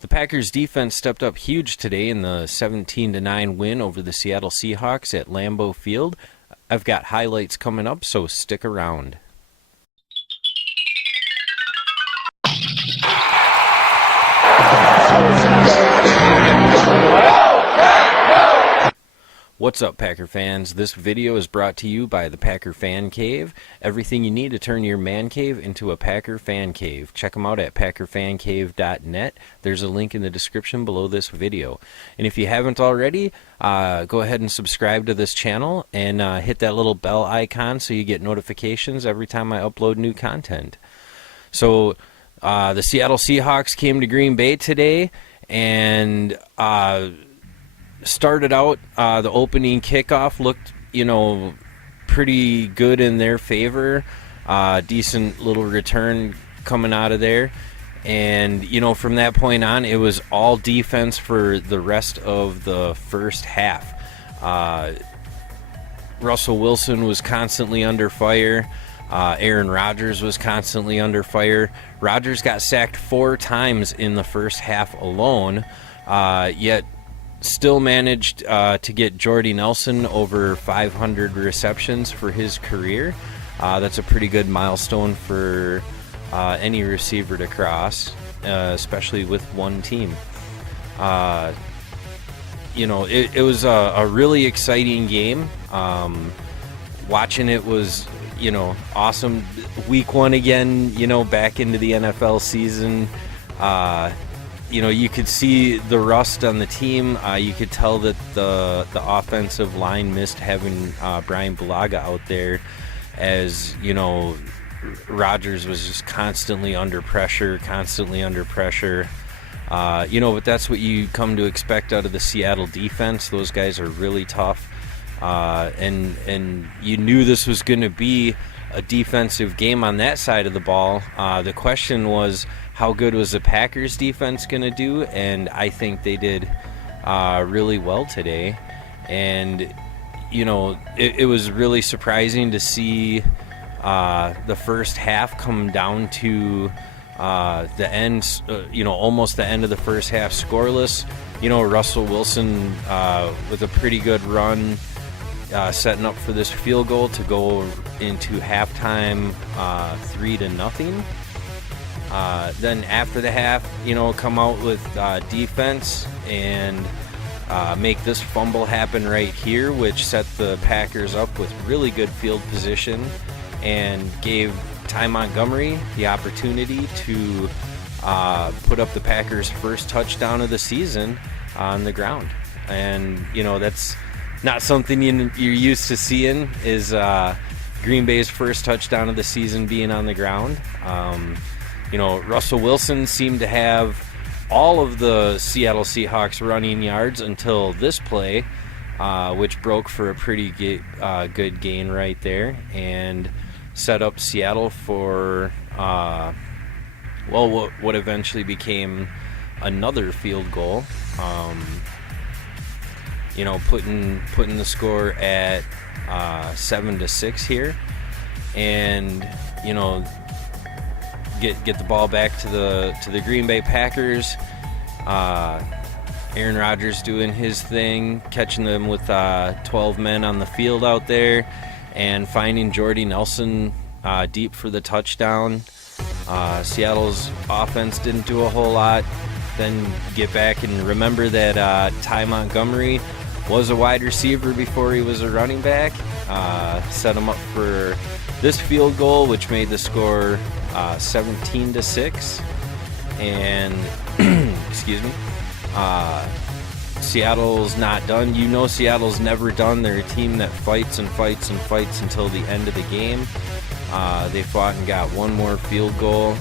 The Packers defense stepped up huge today in the 17-9 win over the Seattle Seahawks at Lambeau Field. I've got highlights coming up, so stick around. What's up, Packer fans? This video is brought to you by the Packer Fan Cave. Everything you need to turn your man cave into a Packer fan cave. Check them out at packerfancave.net. There's a link in the description below this video. And if you haven't already, go ahead and subscribe to this channel and hit that little bell icon so you get notifications every time I upload new content. So the Seattle Seahawks came to Green Bay today and started out, the opening kickoff looked, pretty good in their favor. Decent little return coming out of there. And, from that point on, it was all defense for the rest of the first half. Russell Wilson was constantly under fire. Aaron Rodgers was constantly under fire. Rodgers got sacked 4 times in the first half alone, yet still managed to get Jordy Nelson over 500 receptions for his career. That's a pretty good milestone for any receiver to cross, especially with one team. It was a really exciting game. Watching it was, awesome. Week 1 again, back into the NFL season. You could see the rust on the team. You could tell that the offensive line missed having Brian Bulaga out there, as Rodgers was just constantly under pressure. But that's what you come to expect out of the Seattle defense. Those guys are really tough, and you knew this was going to be a defensive game on that side of the ball. The question was, how good was the Packers defense going to do? And I think they did really well today. And, it was really surprising to see the first half come down to the end, almost the end of the first half scoreless. Russell Wilson with a pretty good run, setting up for this field goal to go into halftime 3-0. Then after the half, come out with defense and make this fumble happen right here, which set the Packers up with really good field position and gave Ty Montgomery the opportunity to put up the Packers' first touchdown of the season on the ground. And, that's not something you're used to seeing, is Green Bay's first touchdown of the season being on the ground. Russell Wilson seemed to have all of the Seattle Seahawks running yards until this play, which broke for a pretty good gain right there and set up Seattle for, what eventually became another field goal. Putting the score at 7-6 here, and get the ball back to the Green Bay Packers. Aaron Rodgers doing his thing, catching them with 12 men on the field out there, and finding Jordy Nelson deep for the touchdown. Seattle's offense didn't do a whole lot. Then get back and remember that Ty Montgomery was a wide receiver before he was a running back. Set him up for this field goal, which made the score 17-6. And excuse me, Seattle's not done. Seattle's never done. They're a team that fights and fights and fights until the end of the game. They fought and got one more field goal.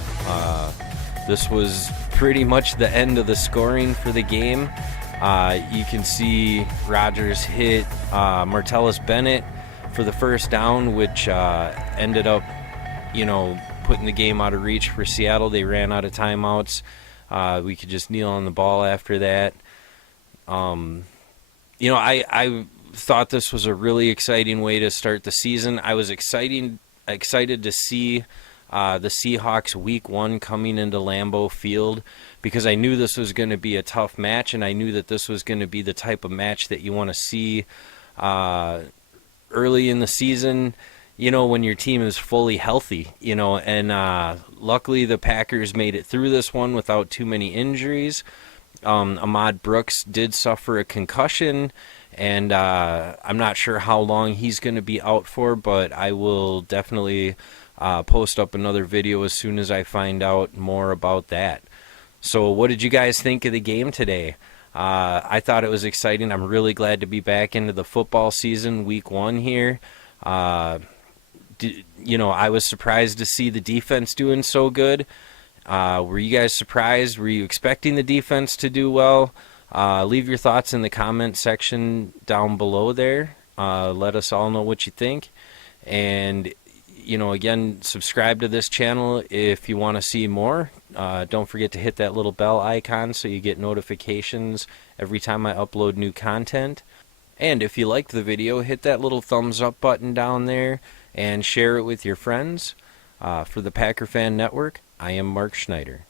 This was pretty much the end of the scoring for the game. You can see Rodgers hit Martellus Bennett for the first down, which ended up, putting the game out of reach for Seattle. They ran out of timeouts. We could just kneel on the ball after that. I thought this was a really exciting way to start the season. I was excited to see the Seahawks week 1 coming into Lambeau Field, because I knew this was going to be a tough match, and I knew that this was going to be the type of match that you want to see early in the season, when your team is fully healthy, and luckily the Packers made it through this one without too many injuries. Ahmad Brooks did suffer a concussion, and I'm not sure how long he's going to be out for, but I will definitely post up another video as soon as I find out more about that. So what did you guys think of the game today? I thought it was exciting. I'm really glad to be back into the football season, week 1 here. I was surprised to see the defense doing so good. Were you guys surprised? Were you expecting the defense to do well? Leave your thoughts in the comment section down below there. Let us all know what you think. And, again, subscribe to this channel if you want to see more. Don't forget to hit that little bell icon so you get notifications every time I upload new content. And if you liked the video, hit that little thumbs up button down there and share it with your friends. For the Packer Fan Network, I am Mark Schneider.